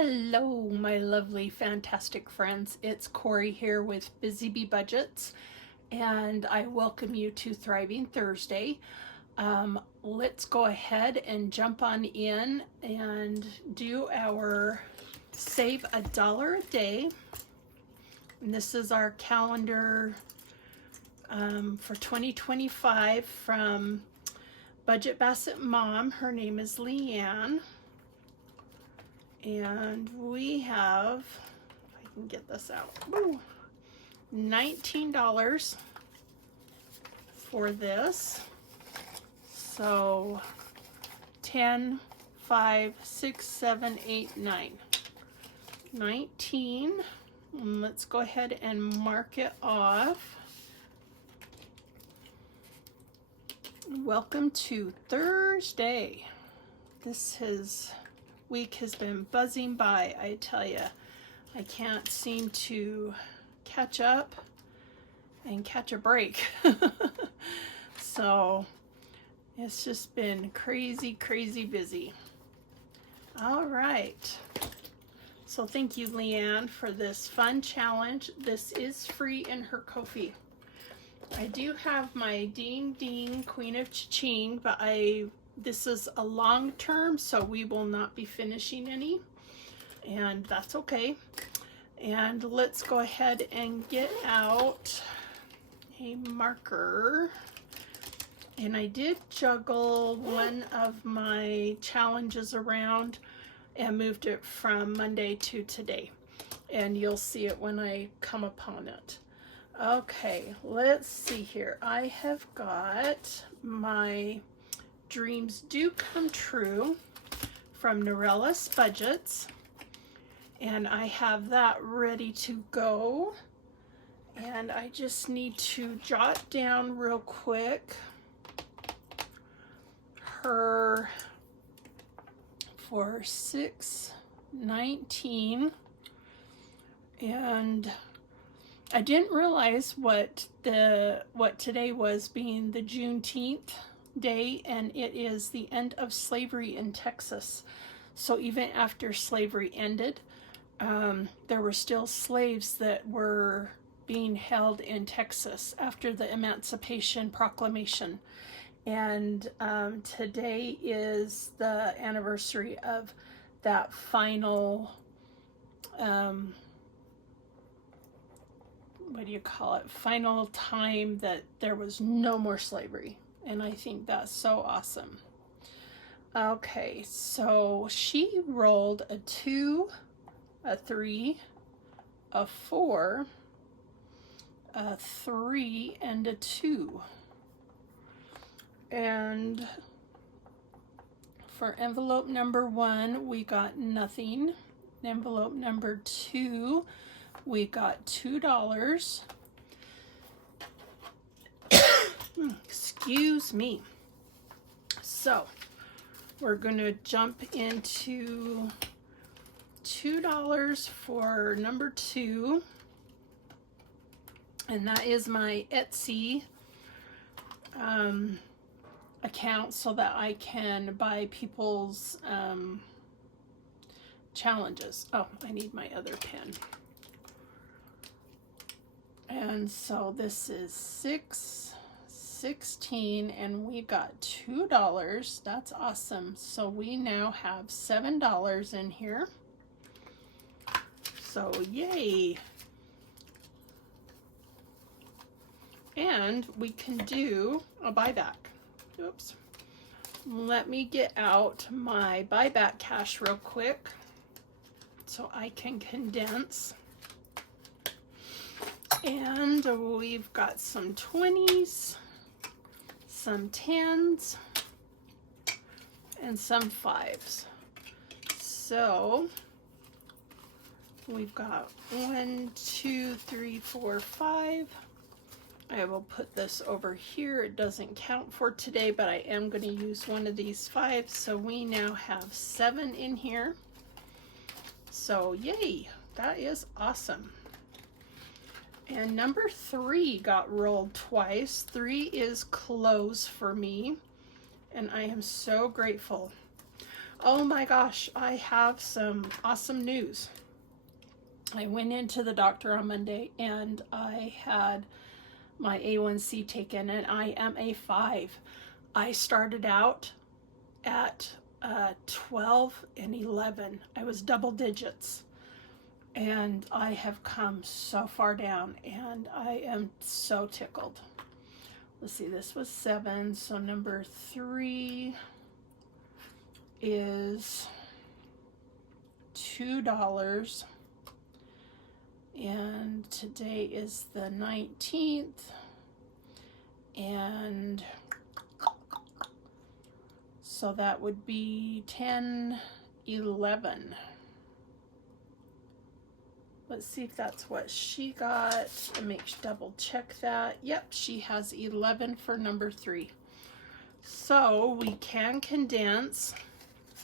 Hello, my lovely, fantastic friends. It's Corey here with BusyBeeBudgets, and I welcome you to Thriving Thursday. Let's go ahead and jump on in and do our Save $1 a Day. And this is our calendar for 2025 from Budget Basset Mom. Her name is Leanne. And we have, if I can get this out, woo, $19 for this. So 10, 5, 6, 7, 8, 9. 19. And let's go ahead and mark it off. Welcome to Thursday. This week has been buzzing by, I tell you. I can't seem to catch up and catch a break. So it's just been crazy, crazy busy. All right. So thank you, Leanne, for this fun challenge. This is free in her Ko-fi. I do have my Ding Ding Queen of Cha-Ching, but this is a long term, so we will not be finishing any, and that's okay. And let's go ahead and get out a marker. And I did juggle one of my challenges around and moved it from Monday to today, and you'll see it when I come upon it. Okay, let's see here. I have got my Dreams Do Come True from Norella's Budgets, and I have that ready to go, and I just need to jot down real quick her for 6/19, and I didn't realize what today was, being the Juneteenth day, and it is the end of slavery in Texas. So even after slavery ended, there were still slaves that were being held in Texas after the Emancipation Proclamation. And today is the anniversary of that final, what do you call it? Final time that there was no more slavery. And I think that's so awesome. Okay, so she rolled a 2, a 3, a 4, a 3, and a 2. And for envelope number 1, we got nothing. Envelope number 2, we got $2. Excuse me. So we're going to jump into $2 for number 2, and that is my Etsy account, so that I can buy people's challenges. Oh, I need my other pen. And so this is 6/16, and we got $2. That's awesome. So we now have $7 in here. So yay. And we can do a buyback. Oops. Let me get out my buyback cash real quick so I can condense. And we've got some 20s, some 10s, and some 5s. So we've got 1, 2, 3, 4, 5. I will put this over here. It doesn't count for today, but I am going to use one of these 5s. So we now have 7 in here. So yay, that is awesome. And number 3 got rolled twice. 3 is close for me, and I am so grateful. Oh my gosh, I have some awesome news. I went into the doctor on Monday and I had my A1C taken and I am a 5. I started out at 12 and 11. I was double digits. And I have come so far down and I am so tickled. Let's see, this was 7, so number 3 is $2. And today is the 19th. And so that would be 10, 11. Let's see if that's what she got. Double check that. Yep, she has 11 for number 3. So we can condense.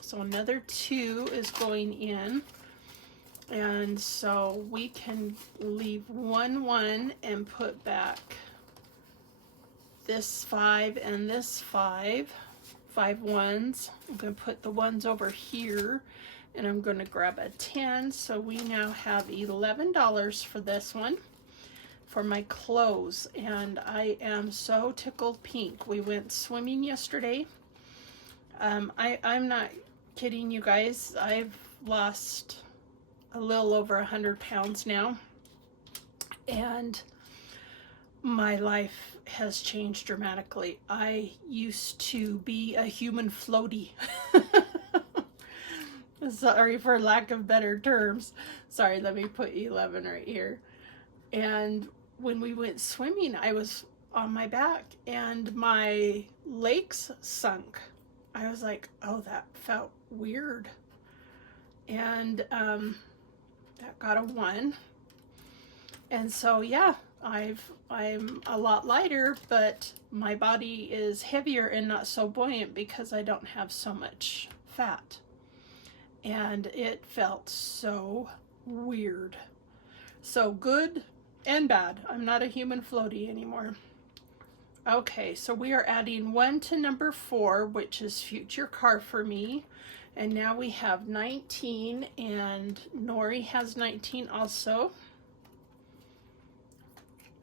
So another 2 is going in. And so we can leave 1, 1 and put back this 5 and this 5. 5 ones. I'm going to put the ones over here. And I'm going to grab a 10. So we now have $11 for this one for my clothes. And I am so tickled pink. We went swimming yesterday. I'm not kidding you guys. I've lost a little over 100 pounds now. And my life has changed dramatically. I used to be a human floaty. Sorry for lack of better terms. Sorry, let me put 11 right here. And when we went swimming, I was on my back and my legs sunk. I was like, oh, that felt weird. And that got a 1. And so, yeah, I'm a lot lighter, but my body is heavier and not so buoyant because I don't have so much fat. And it felt so weird. So good and bad. I'm not a human floaty anymore. Okay, so we are adding 1 to number 4, which is future car for me. And now we have 19, and Nori has 19 also.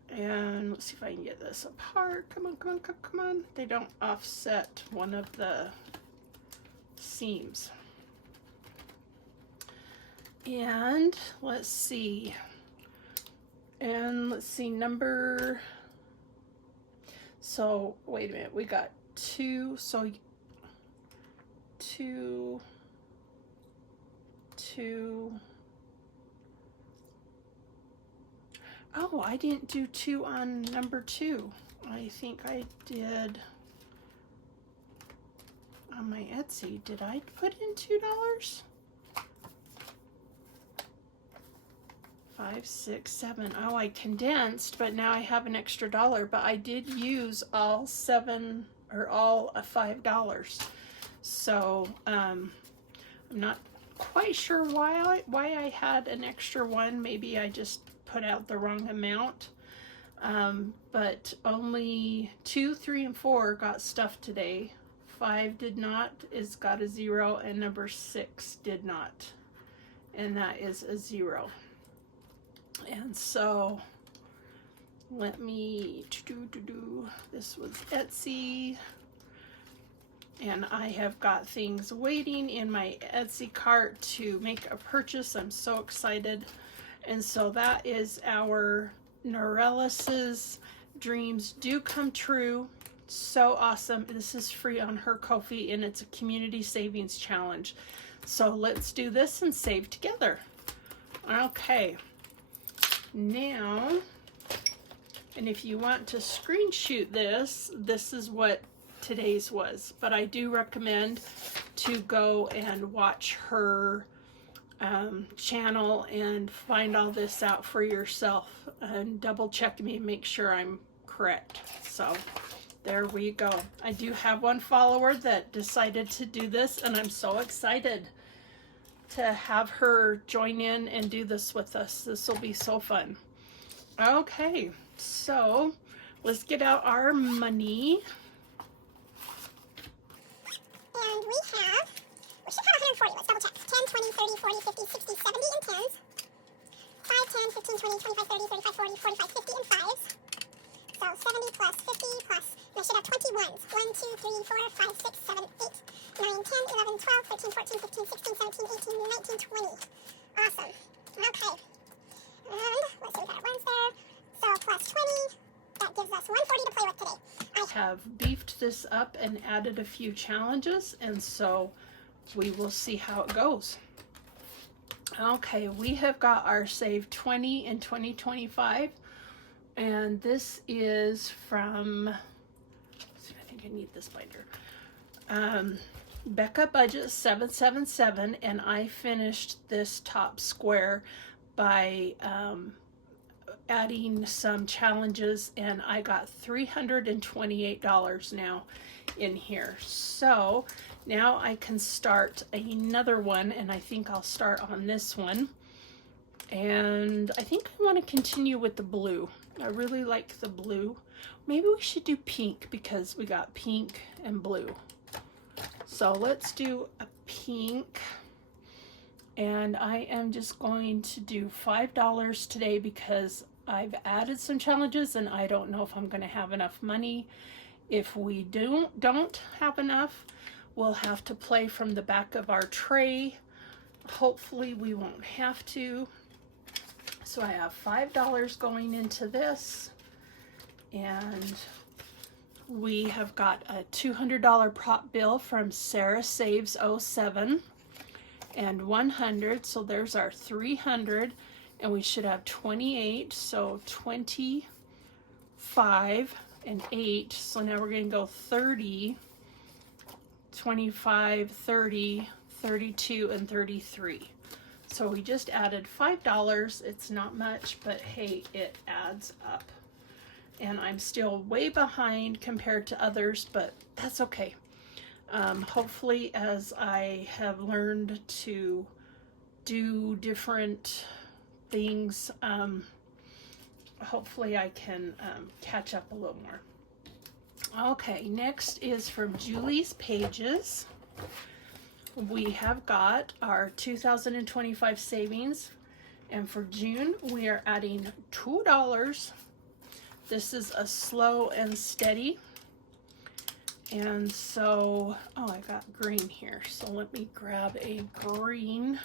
And let's see if I can get this apart. Come on, come on, come on. They don't offset one of the seams. And let's see. Number. So wait a minute. We got 2. So 2. Oh, I didn't do 2 on number 2. I think I did on my Etsy. Did I put in $2? 5, 6, 7. Oh, I condensed, but now I have an extra $1. But I did use all 7 or all $5. So I'm not quite sure why I had an extra 1. Maybe I just put out the wrong amount. But only 2, 3, and 4 got stuff today. 5 did not. It's got a 0, and number 6 did not. And that is a 0. And so let me do this was Etsy, and I have got things waiting in my Etsy cart to make a purchase. I'm so excited. And so that is our Norellis's Dreams Do Come True. So awesome. This is free on her Ko-fi, and it's a community savings challenge. So let's do this and save together. Okay. Now, and if you want to screenshot this, this is what today's was. But I do recommend to go and watch her channel and find all this out for yourself and double check me and make sure I'm correct. So there we go. I do have one follower that decided to do this, and I'm so excited to have her join in and do this with us. This will be so fun. Okay, so let's get out our money. And we have We should have 140. Let's double check. 10, 20, 30, 40, 50, 60, 70 in 10s. 5, 10, 15, 20, 25, 30, 35, 40, 45, 50 in 5s. So 70 plus 50 plus, and I should have 21s. 1, 2, 3, 4, 5, 6, 7, 8, 9, 10, 11, 12, 13, 14, 15, 16, 17, 18, 19, 20. Awesome. Okay. And let's see, we got our ones there. So plus 20, that gives us 140 to play with today. I have beefed this up and added a few challenges, and so we will see how it goes. Okay, we have got our Save 20 in 2025, and this is from, I think I need this binder, Becca Budget 777, and I finished this top square by adding some challenges, and I got $328 now in here. So now I can start another one, and I think I'll start on this one. And I think I want to continue with the blue. I really like the blue. Maybe we should do pink because we got pink and blue. So let's do a pink. And I am just going to do $5 today because I've added some challenges and I don't know if I'm going to have enough money. If we don't have enough, we'll have to play from the back of our tray. Hopefully we won't have to. So I have $5 going into this, and we have got a $200 prop bill from Sarah Saves 07 and 100. So there's our 300, and we should have 28. So 25 and 8. So now we're going to go 30, 25, 30, 32, and 33. So we just added $5. It's not much, but hey, it adds up. And I'm still way behind compared to others, but that's okay. Hopefully, as I have learned to do different things, hopefully I can catch up a little more. Okay, next is from Julie's Pages. We have got our 2025 savings, and for June we are adding $2. This is a slow and steady, and so I got green here, so let me grab a green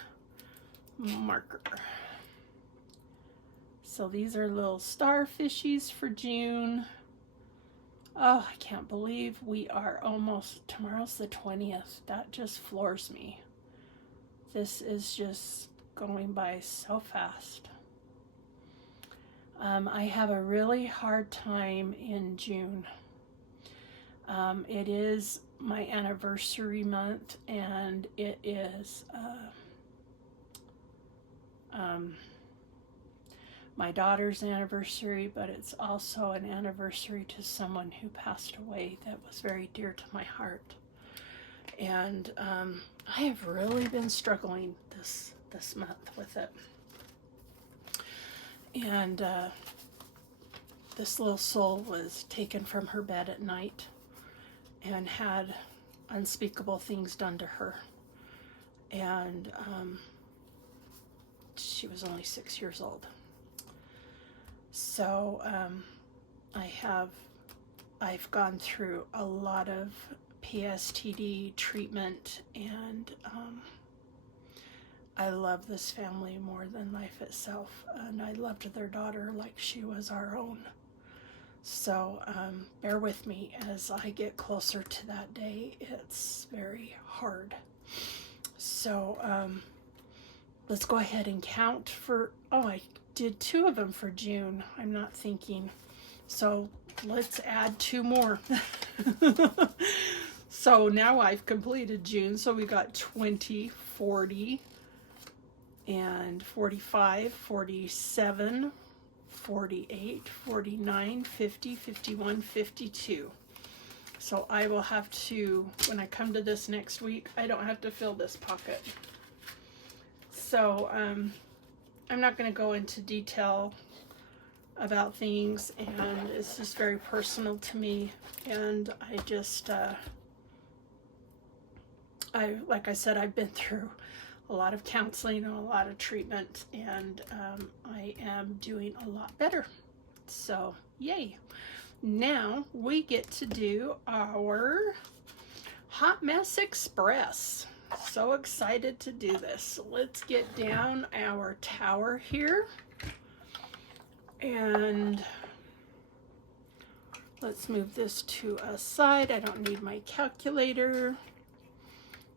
marker. So these are little starfishies for June. Oh, I can't believe we are almost, tomorrow's the 20th. That just floors me. This is just going by so fast. I have a really hard time in June. It is my anniversary month, and it is my daughter's anniversary, but it's also an anniversary to someone who passed away that was very dear to my heart. And I have really been struggling this month with it. And this little soul was taken from her bed at night and had unspeakable things done to her. And she was only 6 years old. So I've gone through a lot of PSTD treatment, and I love this family more than life itself, and I loved their daughter like she was our own. So bear with me as I get closer to that day. It's very hard. So let's go ahead and count for, I did 2 of them for June. I'm not thinking. So let's add 2 more. So now I've completed June. So we got 20, 40, and 45, 47, 48, 49, 50, 51, 52. So I will have to, when I come to this next week, I don't have to fill this pocket. So I'm not going to go into detail about things, and it's just very personal to me, and I just like I said, I've been through a lot of counseling and a lot of treatment, and I am doing a lot better. So, yay. Now we get to do our Hot Mess Express. So excited to do this. So let's get down our tower here. And let's move this to a side. I don't need my calculator.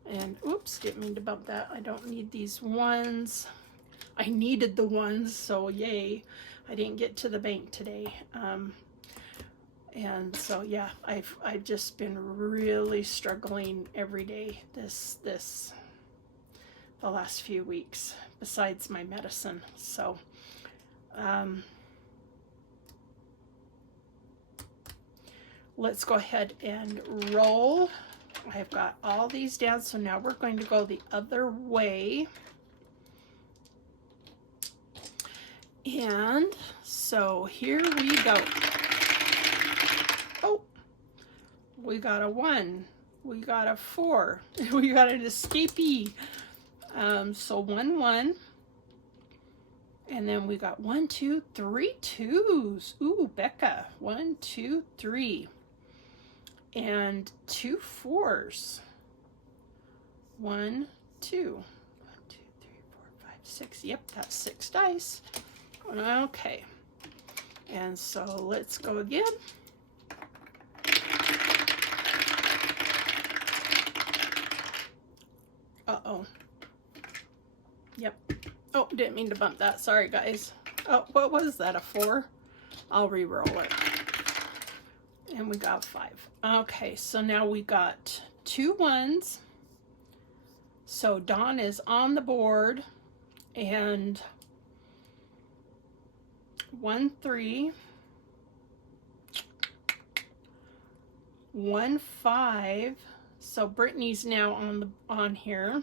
And oops, didn't mean to bump that. I don't need these ones. I needed the ones, so yay. I didn't get to the bank today. And so yeah, I've just been really struggling every day the last few weeks, besides my medicine. So let's go ahead and roll. I've got all these down, so now we're going to go the other way. And so here we go. Oh, we got a 1, we got a 4, we got an escapee. So 1, 1, and then we got 1, 2, 3 2s. Ooh, Becca, 1, 2, 3, and 2 4s. 1, 2, 1, 2, 3, 4, 5, 6. Yep, that's 6 dice. Okay, and so let's go again. Uh-oh. Yep. Oh, didn't mean to bump that. Sorry, guys. Oh, what was that, a 4? I'll re-roll it. And we got 5. Okay, so now we got 2 1s. So Dawn is on the board. And 1 3. 1 5. So Brittany's now on here.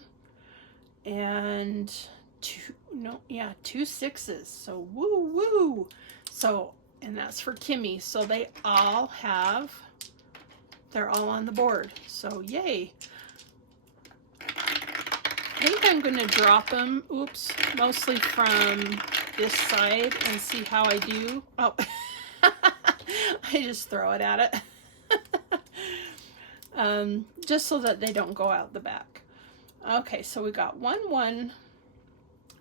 And 2 6s. So woo woo. So, and that's for Kimmy. So they're all on the board. So yay. I think I'm going to drop them, oops, mostly from this side and see how I do. Oh, I just throw it at it. Just so that they don't go out the back. Okay, so we got 1 1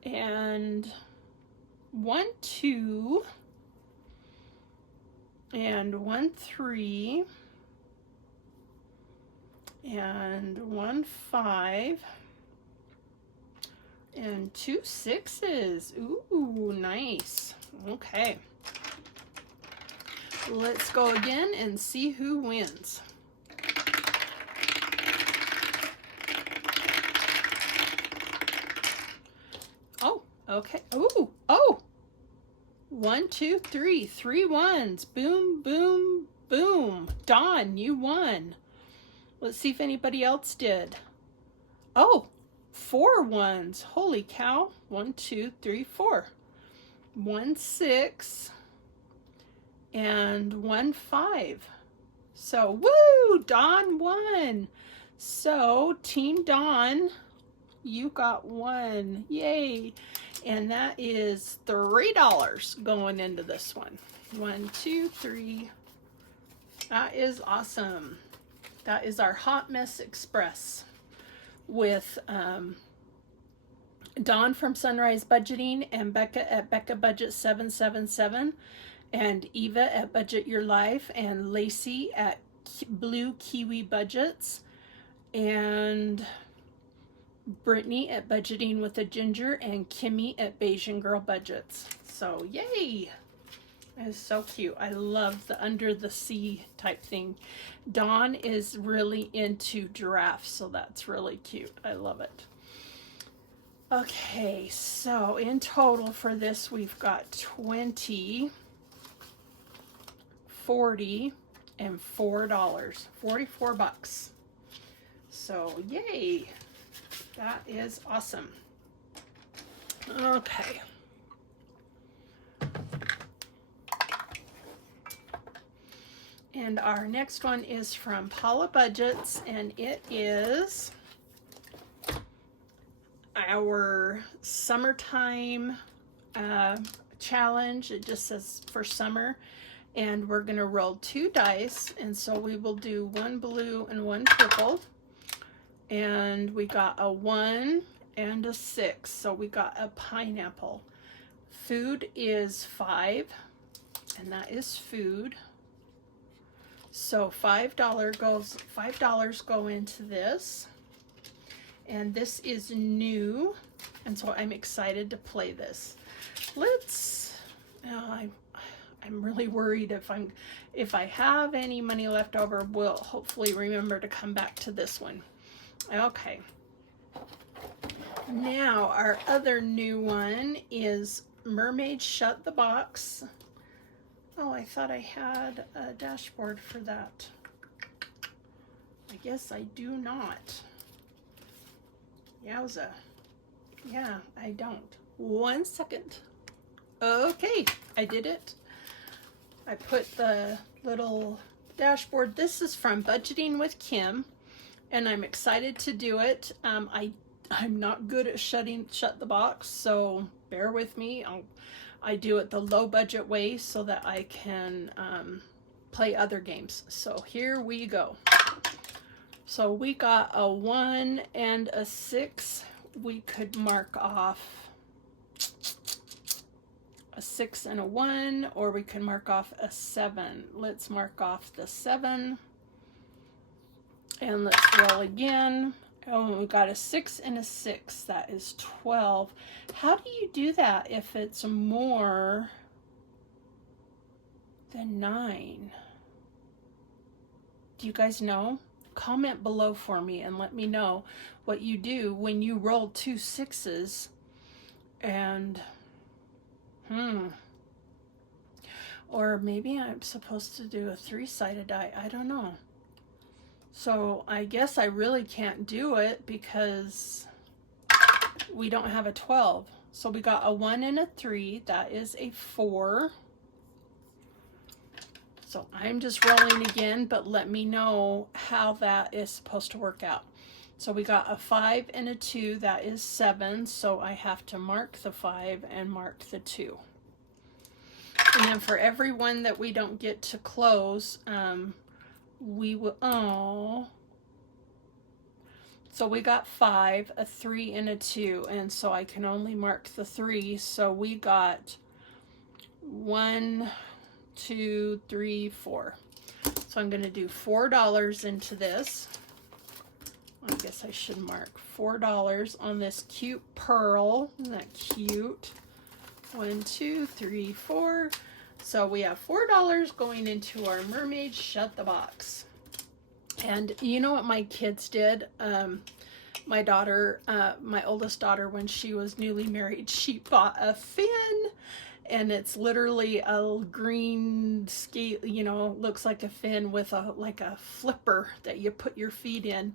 and 1 2 and 1 3 and 1 5 and 2 6s. Ooh, nice. Okay. Let's go again and see who wins. Oh, okay. Ooh, oh. 1 2 3, 3 1s. Boom, boom, boom. Dawn, you won. Let's see if anybody else did. Oh, 4 1s. Holy cow. 1 2 3 4. 1 6 and 1 5. So woo, Dawn won. So Team Dawn, you got 1. Yay. And that is $3 going into this one. 1 2 3. That is awesome. That is our Hot Mess Express with Dawn from Sunrise Budgeting and Becca at Becca Budget 777 and Eva at Budget Your Life and Lacey at Blue Kiwi Budgets and Brittany at Budgeting with a Ginger and Kimmy at Bayesian Girl Budgets. So yay! That is so cute. I love the under the sea type thing. Dawn is really into giraffes, so that's really cute. I love it. Okay, so in total for this, we've got 20, 40, and $4. 44 bucks. So yay! That is awesome. Okay. And our next one is from Paula Budgets, and it is our summertime challenge. It just says for summer, and we're gonna roll 2 dice, and so we will do 1 blue and 1 purple, and we got a 1 and a 6, so we got a pineapple. Food is 5, and that is food. So $5 go into this, and this is new, and so I'm excited to play this. I'm really worried if I have any money left over, we'll hopefully remember to come back to this one. Okay. Now our other new one is Mermaid Shut the Box. Oh, I thought I had a dashboard for that. I guess I do not. Yowza. Yeah, I don't. 1 second. Okay, I did it. I put the little dashboard. This is from Budgeting with Kim, and I'm excited to do it. I'm not good at shut the box, so bear with me. I do it the low budget way so that I can play other games. So here we go. So we got a 1 and a 6. We could mark off a 6 and a 1, or we can mark off a 7. Let's mark off the 7. And let's roll again. Oh, we got a 6 and a 6. That is 12. How do you do that if it's more than 9? Do you guys know? Comment below for me and let me know what you do when you roll 2 6s and or maybe I'm supposed to do a 3-sided die. I don't know. So I guess I really can't do it because we don't have a 12. So we got a 1 and a 3. That is a 4. So I'm just rolling again, but let me know how that is supposed to work out. So we got a 5 and a 2. That is 7. So I have to mark the 5 and mark the 2. And then for every one that we don't get to close, we will, so we got 5, a 3, and a 2, and so I can only mark the 3. So we got 1, 2, 3, 4. So I'm going to do $4 into this. I guess I should mark $4 on this cute pearl. Isn't that cute? 1, 2, 3, 4. So we have $4 going into our Mermaid Shut the Box. And you know what my kids did? My daughter, my oldest daughter, when she was newly married, she bought a fin, and it's literally a green skate, you know, looks like a fin with like a flipper that you put your feet in.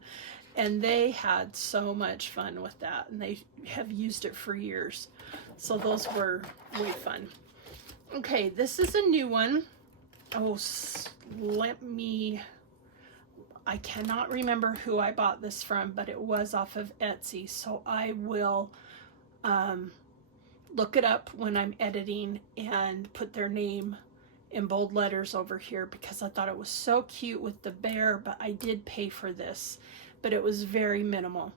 And they had so much fun with that, and they have used it for years. So those were way fun. Okay, this is a new one. Oh, I cannot remember who I bought this from, but it was off of Etsy. So I will look it up when I'm editing and put their name in bold letters over here, because I thought it was so cute with the bear, but I did pay for this, but it was very minimal.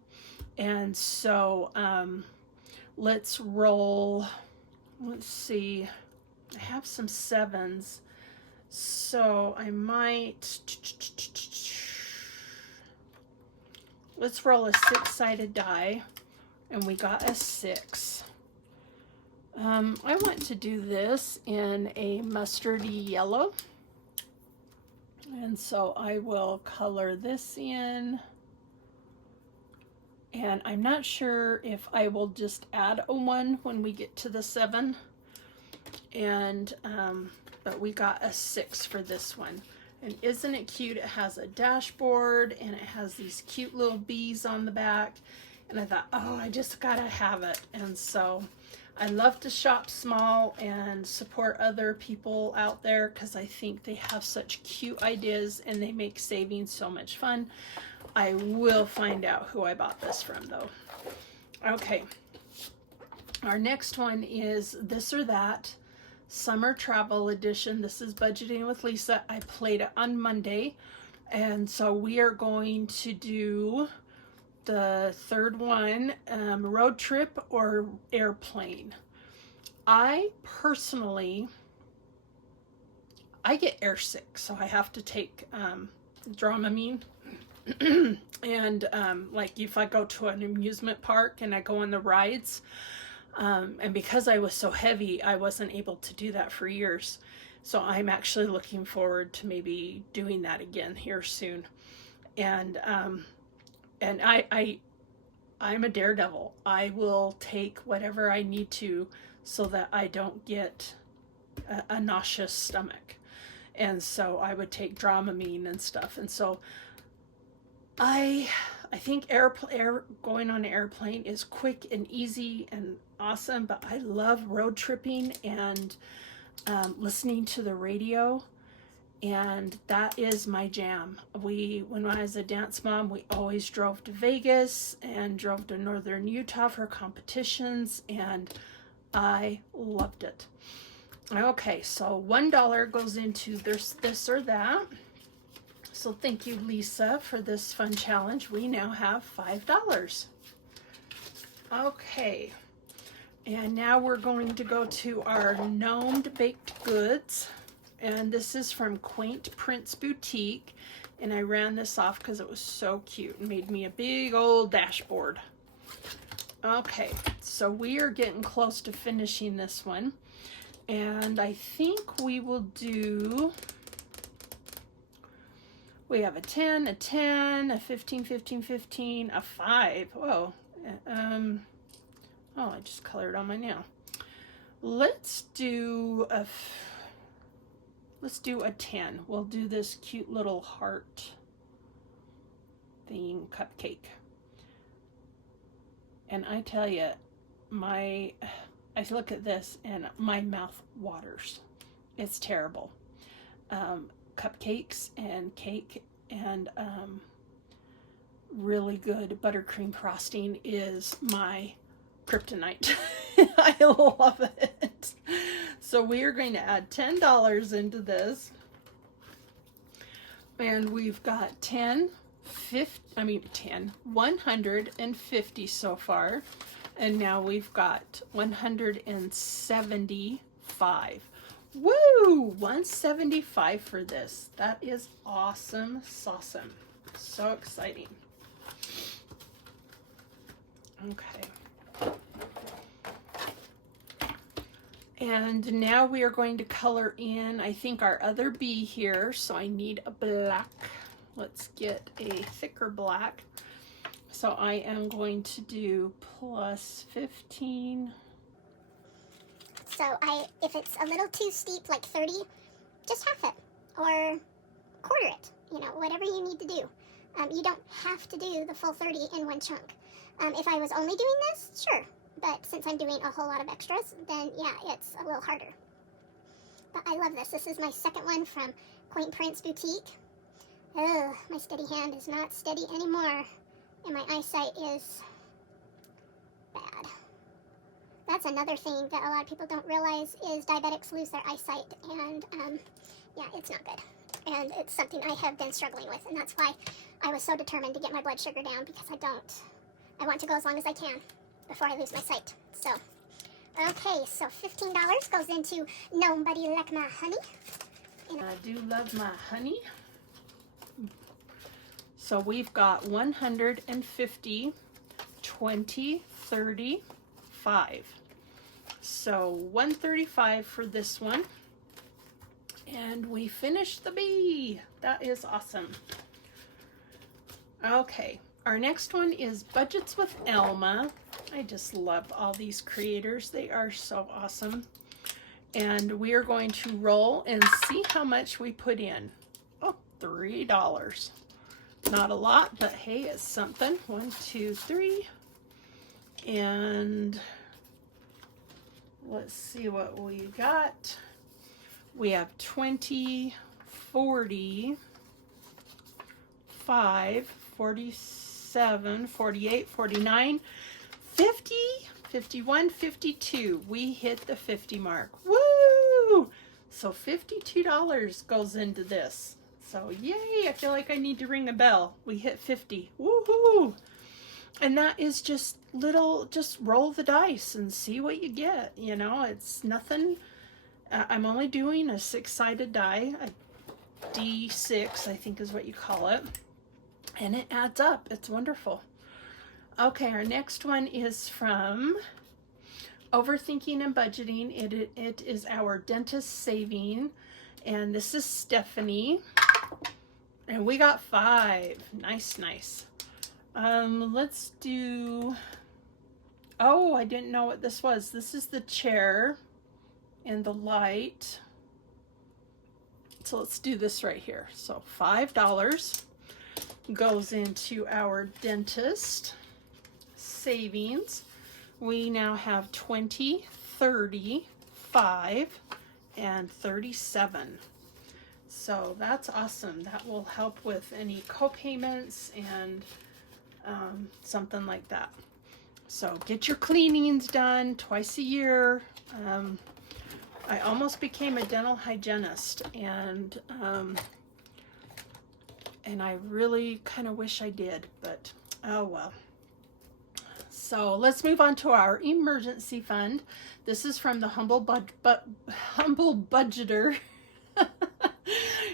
And so let's roll. Let's see. I have some 7s, so I might. Let's roll a 6-sided die, and we got a 6. I want to do this in a mustardy yellow, and so I will color this in. And I'm not sure if I will just add a 1 when we get to the 7. And but we got a 6 for this one. And isn't it cute? It has a dashboard, and it has these cute little bees on the back. And I thought, oh, I just gotta have it. And so I love to shop small and support other people out there, because I think they have such cute ideas and they make saving so much fun. I will find out who I bought this from though. Okay. Our next one is This or That Summer Travel Edition. This is Budgeting with Lisa. I played it on Monday. And so we are going to do the third one, road trip or airplane. I personally, I get airsick, so I have to take Dramamine. And like if I go to an amusement park and I go on the rides, and because I was so heavy, I wasn't able to do that for years. So I'm actually looking forward to maybe doing that again here soon. And I'm a daredevil. I will take whatever I need to so that I don't get a nauseous stomach. And so I would take Dramamine and stuff. And so I think going on an airplane is quick and easy and awesome, but I love road tripping and listening to the radio, and that is my jam. When I was a dance mom, we always drove to Vegas and drove to northern Utah for competitions, and I loved it. Okay, so $1 goes into this or that. So thank you, Lisa, for this fun challenge. We now have $5. Okay, and now we're going to go to our gnomed baked goods. And this is from Quaint Prince Boutique. And I ran this off because it was so cute and made me a big old dashboard. Okay, so we are getting close to finishing this one. And I think we will do... We have a 10, a 10, a 15, 15, 15, a 5. Whoa. Oh, I just colored on my nail. Let's do a 10. We'll do this cute little heart thing cupcake. And I tell you, I look at this and my mouth waters. It's terrible. Cupcakes and cake and really good buttercream frosting is my kryptonite. I love it. So we are going to add $10 into this, and we've got 150 so far, and now we've got 175. Woo! 175 for this. That is awesome sauceum. So exciting. Okay. And now we are going to color in, I think, our other bee here. So I need a black. Let's get a thicker black. So I am going to do plus 15. So if it's a little too steep, like 30, just half it or quarter it, whatever you need to do. You don't have to do the full 30 in one chunk. If I was only doing this, sure. But since I'm doing a whole lot of extras, then yeah, it's a little harder. But I love this. This is my second one from Quaint Prince Boutique. Ugh, my steady hand is not steady anymore. And my eyesight is bad. That's another thing that a lot of people don't realize is diabetics lose their eyesight, and yeah, it's not good. And it's something I have been struggling with, and that's why I was so determined to get my blood sugar down, because I want to go as long as I can before I lose my sight. So, okay, so $15 goes into Nobody Like My Honey. And I do love my honey. So we've got 150, 20, 30, 5. So 135 for this one. And we finished the bee. That is awesome. Okay, our next one is Budgets with Elma. I just love all these creators. They are so awesome. And we are going to roll and see how much we put in. Oh, $3. Not a lot, but hey, it's something. 1, 2, 3. And let's see what we got. We have 20, 40, 5, 47, 48, 49, 50, 51, 52. We hit the 50 mark. Woo! So $52 goes into this. So yay, I feel like I need to ring a bell. We hit 50. Woohoo! And that is just little, just roll the dice and see what you get. You know, it's nothing. I'm only doing a 6-sided die, a D6, I think is what you call it. And it adds up. It's wonderful. Okay, our next one is from Overthinking and Budgeting. It is our dentist saving. And this is Stephanie. And we got 5. Nice, nice. Let's do, oh, I didn't know what this was. This is the chair and the light. So let's do this right here. So $5 goes into our dentist savings. We now have 20, 30, 5, and 37. So that's awesome. That will help with any co-payments and something like that. So get your cleanings done twice a year. I almost became a dental hygienist, and I really kind of wish I did, but oh well. So let's move on to our emergency fund. This is from the Humble Budgeter.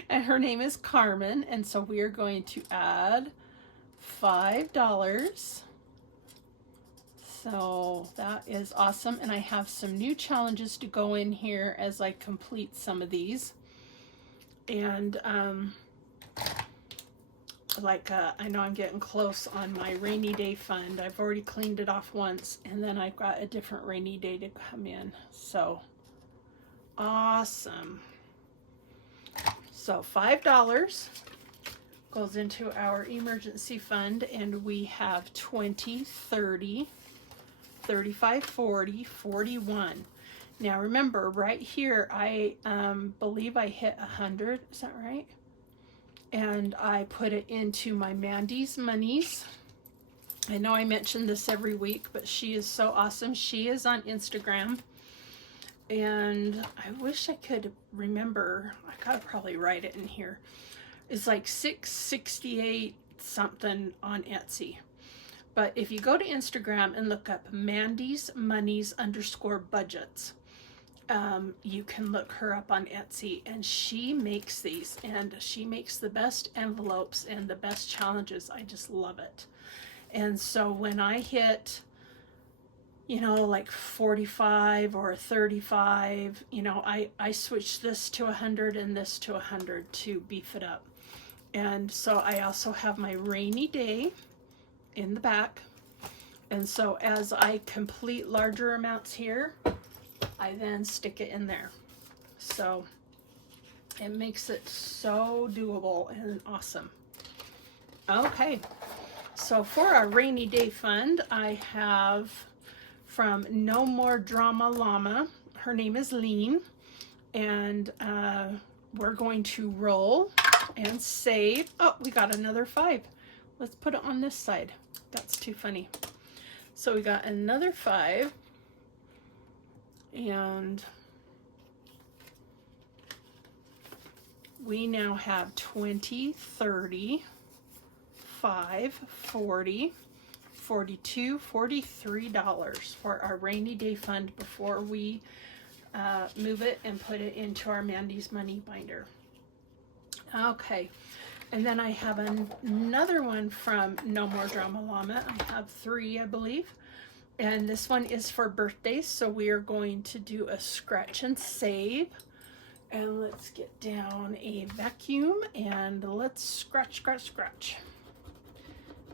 And her name is Carmen, and so we are going to add $5. So that is awesome, and I have some new challenges to go in here as I complete some of these. And I know I'm getting close on my rainy day fund. I've already cleaned it off once, and then I've got a different rainy day to come in. So awesome. So $5 goes into our emergency fund, and we have 20, 30, 35, 40, 41. Now remember, right here, I believe I hit 100. Is that right? And I put it into my Mandy's Monies. I know I mention this every week, but she is so awesome. She is on Instagram. And I wish I could remember. I gotta probably write it in here. It's like $6.68 something on Etsy. But if you go to Instagram and look up Mandy's Monies _budgets, you can look her up on Etsy, and she makes these, and she makes the best envelopes and the best challenges. I just love it. And so when I hit, you know, like 45 or 35, you know, I switch this to 100 and this to 100 to beef it up. And so I also have my rainy day in the back. And so as I complete larger amounts here, I then stick it in there. So it makes it so doable and awesome. Okay, so for our rainy day fund, I have from No More Drama Llama. Her name is Lean, and we're going to roll and save. Oh, we got another 5. Let's put it on this side. That's too funny. So we got another 5, and we now have 20, 30, 5, 40, 42, $43 for our rainy day fund before we move it and put it into our Mandy's Money binder. Okay, and then I have another one from No More Drama Llama. I have 3, I believe. And this one is for birthdays, so we are going to do a scratch and save. And let's get down a vacuum and let's scratch, scratch, scratch.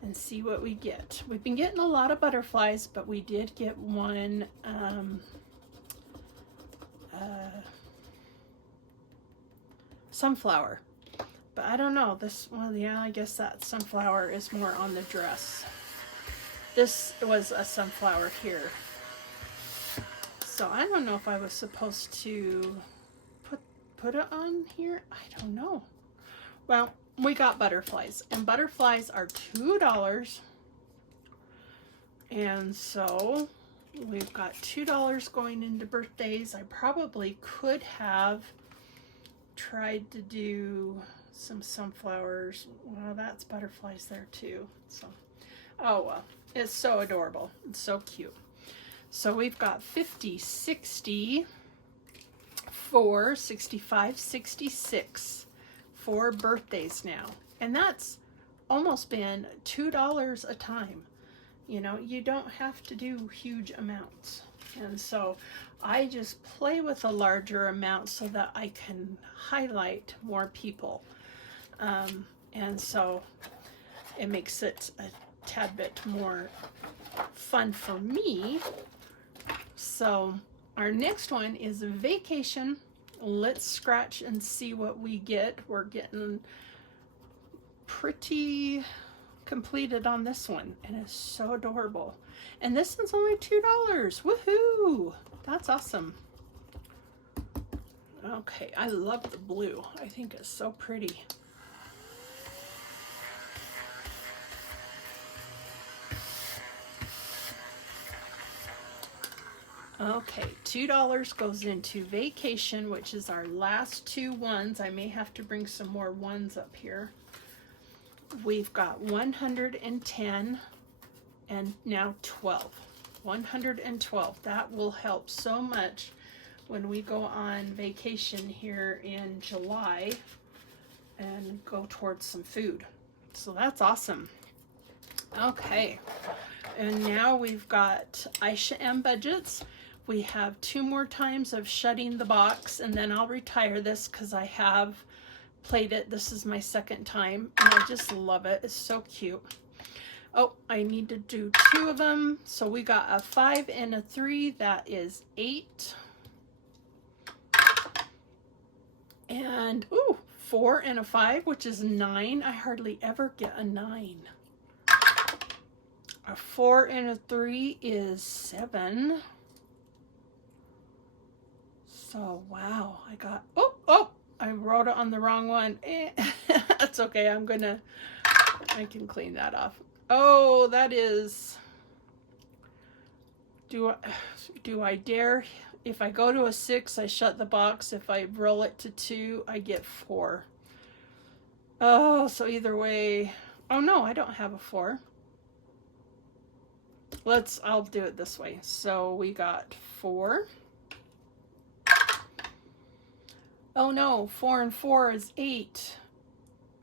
And see what we get. We've been getting a lot of butterflies, but we did get one sunflower. But I don't know, this one, yeah, I guess that sunflower is more on the dress. This was a sunflower here. So I don't know if I was supposed to put it on here. I don't know. Well, we got butterflies, and butterflies are $2. And so we've got $2 going into birthdays. I probably could have tried to do some sunflowers. Well, that's butterflies there too. So, oh well, it's so adorable. It's so cute. So we've got 50, 60, 4, 65, 66 for birthdays now. And that's almost been $2 a time. You know, you don't have to do huge amounts. And so I just play with a larger amount so that I can highlight more people. And so it makes it a tad bit more fun for me. So our next one is vacation. Let's scratch and see what we get. We're getting pretty completed on this one, and it's so adorable. And this one's only $2. Woohoo! That's awesome. Okay, I love the blue. I think it's so pretty. Okay, $2 goes into vacation, which is our last two ones. I may have to bring some more ones up here. We've got 110 and now 12. 112. That will help so much when we go on vacation here in July and go towards some food. So that's awesome. Okay, and now we've got BusyBeeBudgets. We have 2 more times of shutting the box, and then I'll retire this because I have played it. This is my second time, and I just love it. It's so cute. Oh, I need to do 2 of them. So we got a 5 and a 3. That is 8. And, ooh, 4 and a 5, which is 9. I hardly ever get a 9. A 4 and a 3 is 7. So, wow, I got, oh, I wrote it on the wrong one. That's okay, I can clean that off. Oh, that is, do I dare? If I go to a 6, I shut the box. If I roll it to 2, I get 4. Oh, so either way, oh no, I don't have a 4. I'll do it this way. So we got 4. Oh no, 4 and 4 is 8.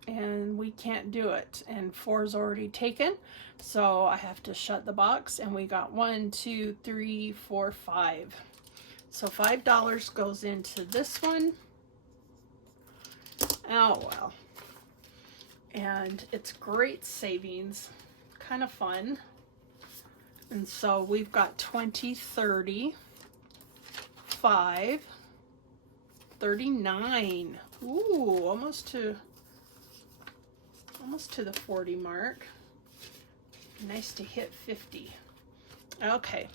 And we can't do it. And 4 is already taken. So I have to shut the box. And we got 1, 2, 3, 4, 5. So $5 goes into this one. Oh well. And it's great savings. Kind of fun. And so we've got 20, 30, 5, 39. Ooh, almost to the 40 mark. Nice to hit 50. Okay.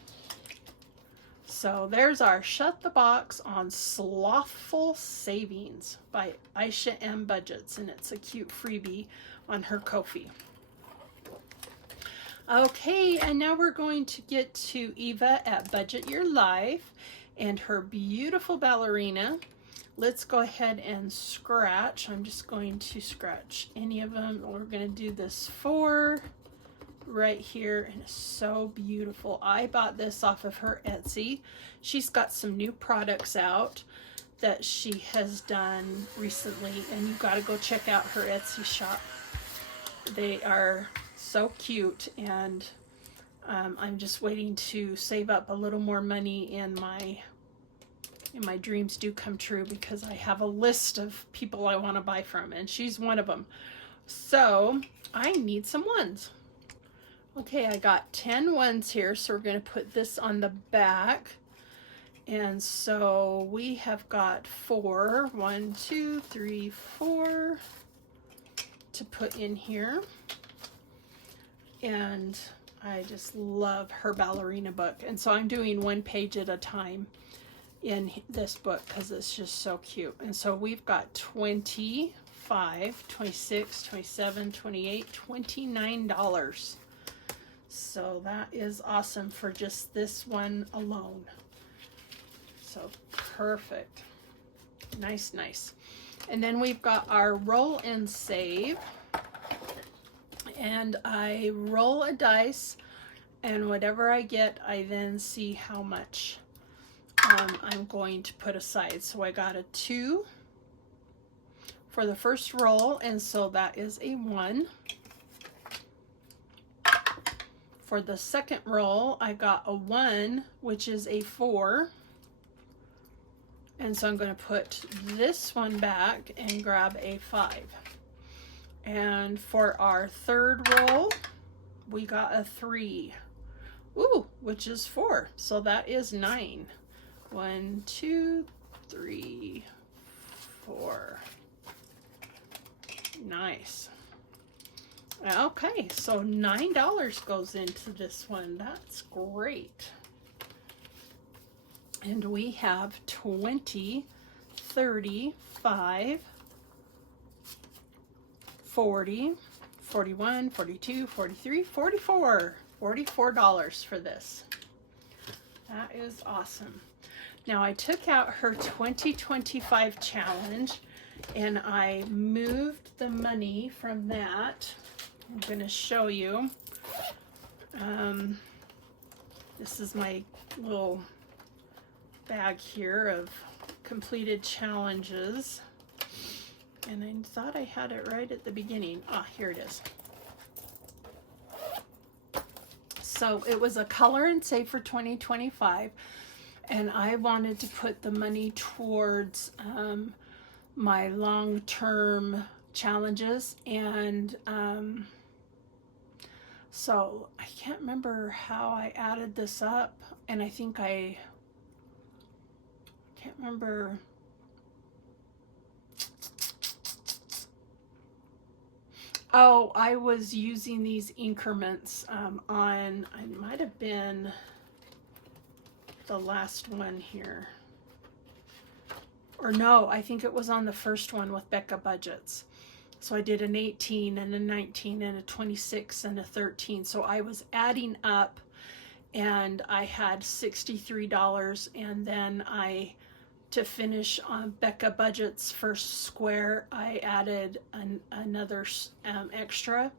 So there's our Shut the Box on Slothful Savings by BusyBeeBudgets, and it's a cute freebie on her Ko-fi. Okay, and now we're going to get to Eva at Budget Your Life and her beautiful ballerina. Let's go ahead and scratch. I'm just going to scratch any of them. We're going to do this 4 right here, and it's so beautiful. I bought this off of her Etsy. She's got some new products out that she has done recently, and you've got to go check out her Etsy shop. They are so cute, and I'm just waiting to save up a little more money and my dreams do come true, because I have a list of people I want to buy from, and she's one of them. So I need some ones. Okay, I got 10 ones here, so we're going to put this on the back. And so we have got 4, 1, 2, 3, 4 to put in here. And I just love her ballerina book. And so I'm doing 1 page at a time in this book because it's just so cute. And so we've got 25, 26, 27, 28, $29. So that is awesome for just this one alone. So perfect. Nice, nice. And then we've got our roll and save. And I roll a dice, and whatever I get, I then see how much I'm going to put aside. So I got a 2 for the first roll, and so that is a 1. For the second roll, I got a 1, which is a 4. And so I'm going to put this one back and grab a 5. And for our third roll, we got a 3. Ooh, which is 4. So that is 9. 1, 2, 3, 4. Nice. Okay, so $9 goes into this one. That's great. And we have 20, 30, 5, 40, 41, 42, 43, 44. $44 for this. That is awesome. Now I took out her 2025 challenge and I moved the money from that. I'm going to show you. This is my little bag here of completed challenges. And I thought I had it right at the beginning. Ah, here it is. So it was a color and save for 2025. And I wanted to put the money towards my long-term challenges. And so I can't remember how I added this up. And I think I can't remember. Oh, I was using these increments on, it might have been the last one here. Or no, I think it was on the first one with BusyBeeBudgets. So I did an 18 and a 19 and a 26 and a 13. So I was adding up and I had $63, and then to finish on BusyBeeBudgets first square, I added another extra,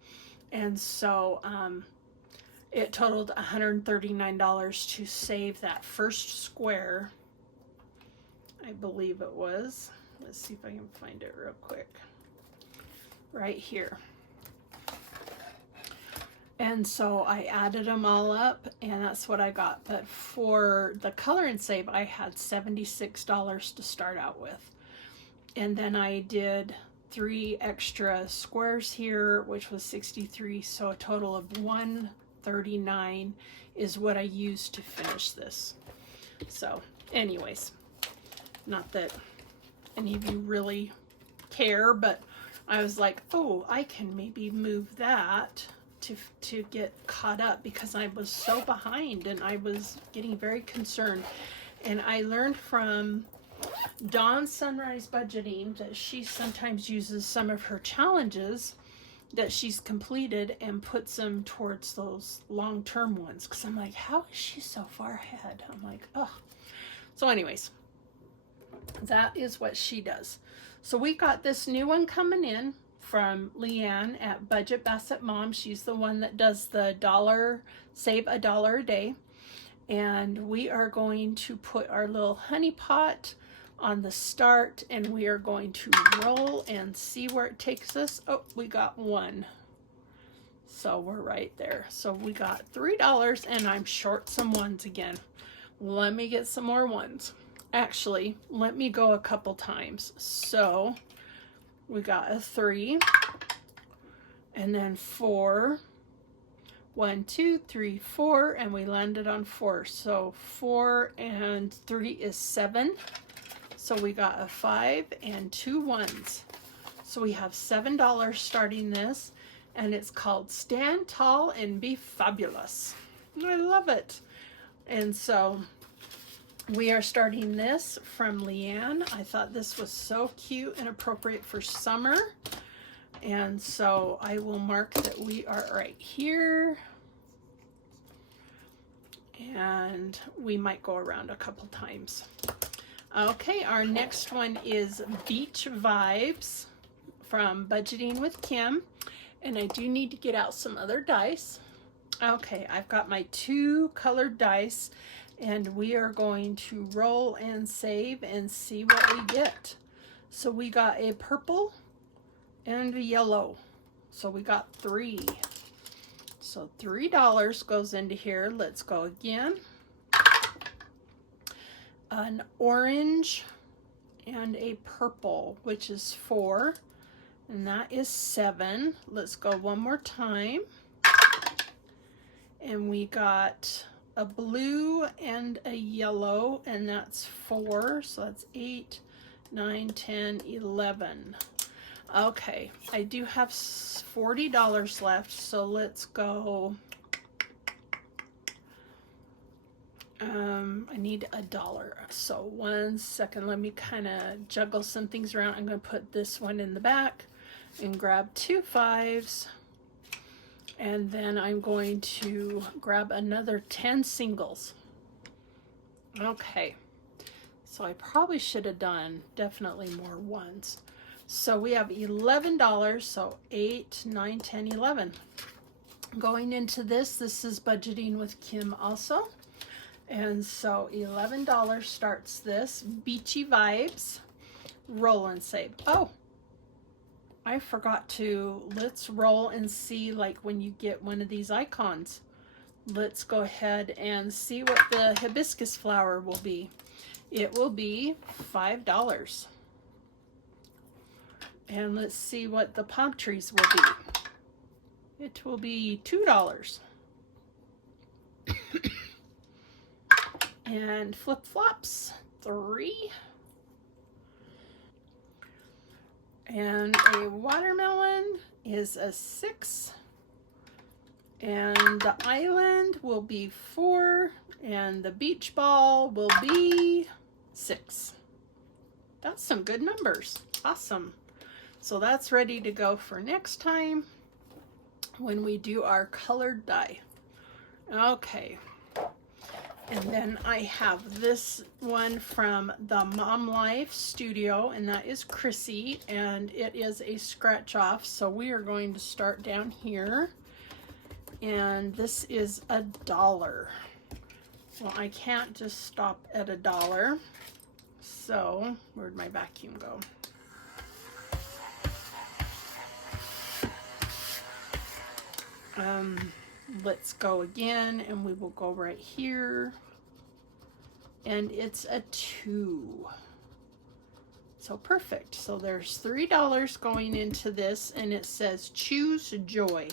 and so it totaled $139 to save that first square, I believe it was. Let's see if I can find it real quick. Right here. And so I added them all up, and that's what I got. But for the color and save, I had $76 to start out with. And then I did 3 extra squares here, which was 63. So a total of 139 is what I used to finish this. So anyways, not that any of you really care, but I was like, oh, I can maybe move that to get caught up, because I was so behind and I was getting very concerned. And I learned from Dawn's Sunrise Budgeting that she sometimes uses some of her challenges that she's completed and puts them towards those long-term ones, because I'm like, how is she so far ahead? I'm like, oh. So anyways, that is what she does. So we got this new one coming in from Leanne at Budget Basset Mom. She's the one that does the save $1 a day. And we are going to put our little honey pot on the start, and we are going to roll and see where it takes us. Oh, we got 1. So we're right there. So we got $3, and I'm short some 1s again. Let me get some more 1s. Actually, let me go a couple times. So we got a 3, and then 4. 1, 2, 3, 4, and we landed on 4. So 4 and 3 is 7. So we got a 5 and 2 1s. So we have $7 starting this, and it's called Stand Tall and Be Fabulous. I love it. And so we are starting this from Leanne. I thought this was so cute and appropriate for summer. And so I will mark that we are right here. and we might go around a couple times. Okay, our next one is Beach Vibes from Budgeting with Kim, and I do need to get out some other dice. Okay, I've got my 2 colored dice, and we are going to roll and save and see what we get. So we got a purple and a yellow. So we got 3. So $3 goes into here. Let's go again. An orange and a purple, which is 4. And that is 7. Let's go one more time. And we got a blue and a yellow, and that's 4. So that's 8, 9, 10, 11. Okay, I do have $40 left, so let's go. I need $1. So 1 second, let me kind of juggle some things around. I'm going to put this one in the back and grab 2 5s. And then I'm going to grab another 10 singles. Okay, so I probably should have done definitely more 1s. So we have $11, so 8, 9, 10, 11. Going into this is Budgeting with Kim also. And so $11 starts this. Beachy Vibes, roll and save. Oh, I forgot to, let's roll and see, like when you get one of these icons. Let's go ahead and see what the hibiscus flower will be. It will be $5. And let's see what the palm trees will be. It will be $2. And flip-flops, 3. And a watermelon is a 6. And the island will be 4. And the beach ball will be 6. That's some good numbers. Awesome. So that's ready to go for next time when we do our colored die. Okay. And then I have this one from the Mom Life Studio, and that is Chrissy, and it is a scratch off. So we are going to start down here, and this is $1. Well, I can't just stop at $1. So where'd my vacuum go? Let's go again, and we will go right here, and it's a 2. So perfect. So there's $3 going into this, and it says choose joy.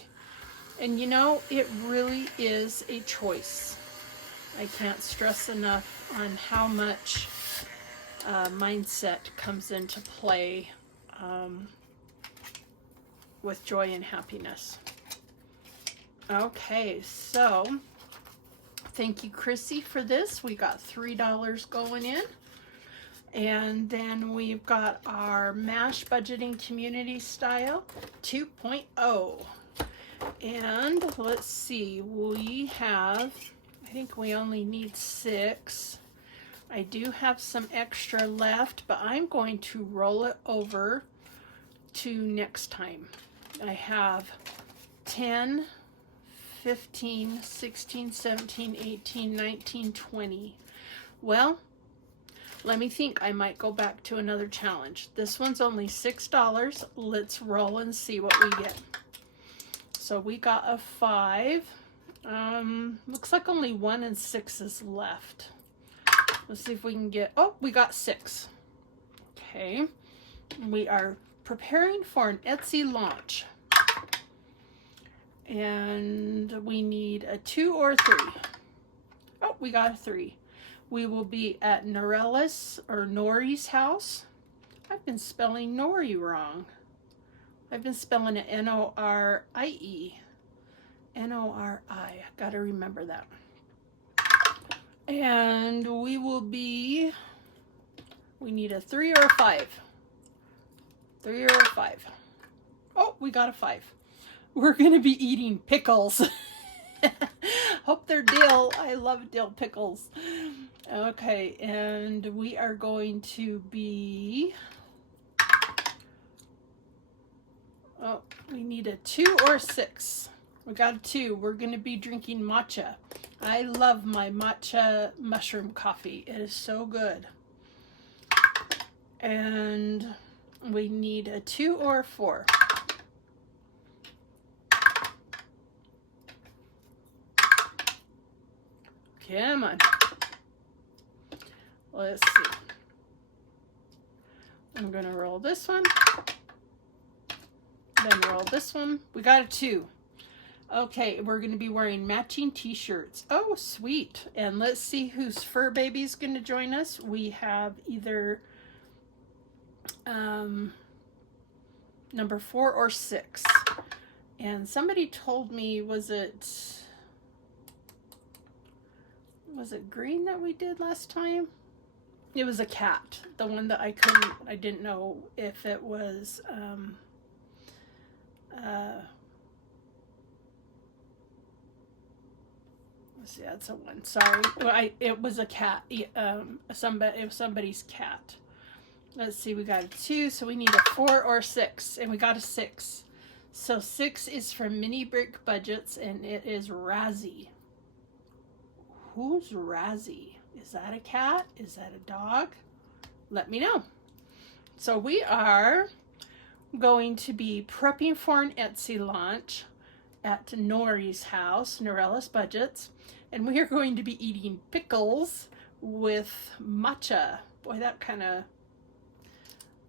And you know, it really is a choice. I can't stress enough on how much mindset comes into play with joy and happiness. Okay, so thank you, Chrissy, for this. We got $3 going in. And then we've got our MASH Budgeting Community Style 2.0. And let's see, we have, I think we only need 6. I do have some extra left, but I'm going to roll it over to next time. I have 10, 15, 16, 17, 18, 19, 20. Well, let me think. I might go back to another challenge. This one's only $6. Let's roll and see what we get. So we got a 5. Looks like only 1 and 6 is left. Let's see if we can get, oh, we got 6. Okay. We are preparing for an Etsy launch. And we need a 2 or 3. Oh, we got a 3. We will be at Nori's house. I've been spelling Nori wrong. I've been spelling it N-O-R-I-E. N-O-R-I. Gotta remember that. And we will be, we need a 3 or a 5. 3 or a 5. Oh, we got a 5. We're going to be eating pickles. Hope they're dill. I love dill pickles. Okay, and we are going to be, oh, we need a 2 or a 6. We got a 2. We're going to be drinking matcha. I love my matcha mushroom coffee. It is so good. And we need a 2 or a 4. Come on. Let's see. I'm going to roll this one. Then roll this one. We got a 2. Okay, we're going to be wearing matching t-shirts. Oh, sweet. And let's see whose fur baby's going to join us. We have either number 4 or 6. And somebody told me, was it green that we did last time? It was a cat. The one that I didn't know if it was, let's see, that's a 1. Sorry. Well, it was a cat. It was somebody's cat. Let's see, we got a 2, so we need a 4 or 6, and we got a 6. So 6 is from Mini Brick Budgets, and it is Razzie. Who's Razzie? Is that a cat? Is that a dog? Let me know. So we are going to be prepping for an Etsy launch at Nori's house, Norella's Budgets, and we are going to be eating pickles with matcha. Boy, that kind of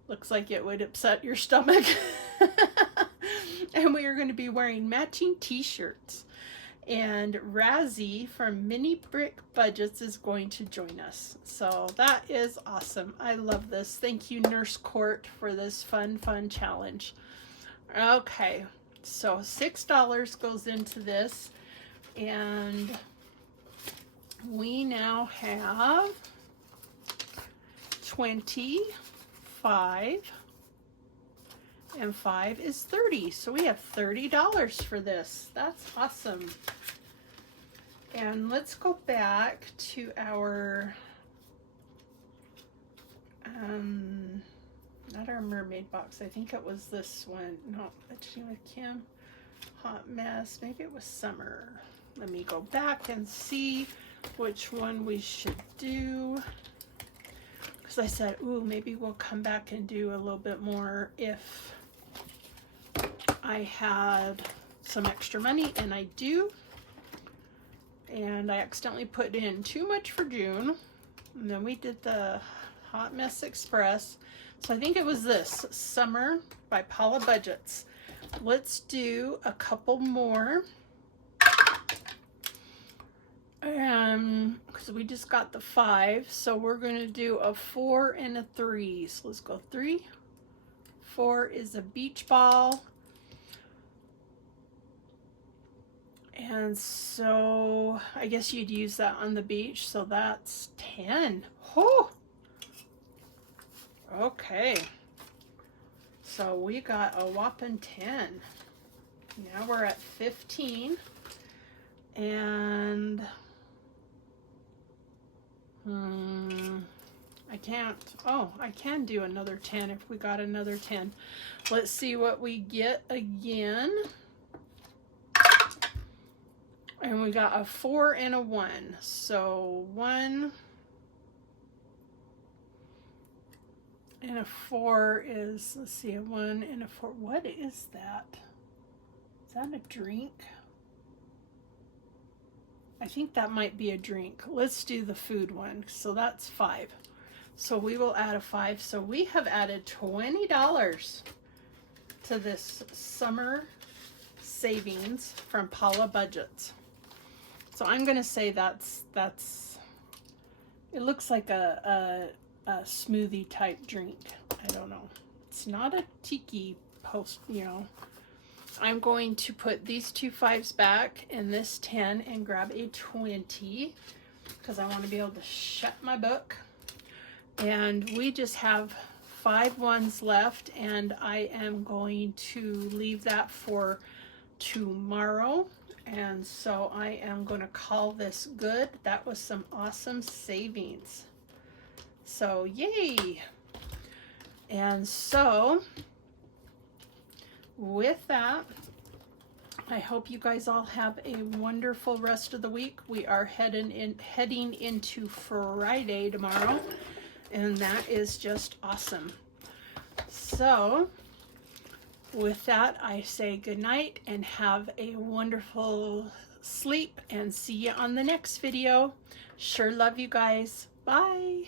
looks like it would upset your stomach. And we are going to be wearing matching t-shirts. And Razzie from Mini Brick Budgets is going to join us. So that is awesome. I love this. Thank you, Nurse Court, for this fun challenge. Okay, so $6 goes into this. And we now have 25. And 5 is 30. So we have $30 for this. That's awesome. And let's go back to our, not our mermaid box. I think it was this one. No, Cha-Ching with Kim. Hot Mess. Maybe it was Summer. Let me go back and see which one we should do. Because I said, ooh, maybe we'll come back and do a little bit more if I had some extra money, and I do. And I accidentally put in too much for June. And then we did the Hot Mess Express. So I think it was this, Summer by Paula Budgets. Let's do a couple more. Because we just got the 5. So we're going to do a 4 and a 3. So let's go 3. 4 is a beach ball. And so I guess you'd use that on the beach. So that's 10. Oh, okay. So we got a whopping 10. Now we're at 15. And I can't. Oh, I can do another 10 if we got another 10. Let's see what we get again. And we got a 4 and a 1. So 1 and a 4 is, let's see, a 1 and a 4. What is that? Is that a drink? I think that might be a drink. Let's do the food one. So that's 5. So we will add a 5. So we have added $20 to this summer savings from Paula Budgets. So I'm going to say that's, it looks like a smoothie type drink. I don't know. It's not a tiki post, you know. I'm going to put these 2 5s back and this 10 and grab a 20 because I want to be able to shut my book. And we just have 5 1s left, and I am going to leave that for tomorrow. And so I am going to call this good. That was some awesome savings. So yay. And so with that, I hope you guys all have a wonderful rest of the week. We are heading into Friday tomorrow, and that is just awesome. So with that, I say good night and have a wonderful sleep, and see you on the next video. Sure love you guys. Bye.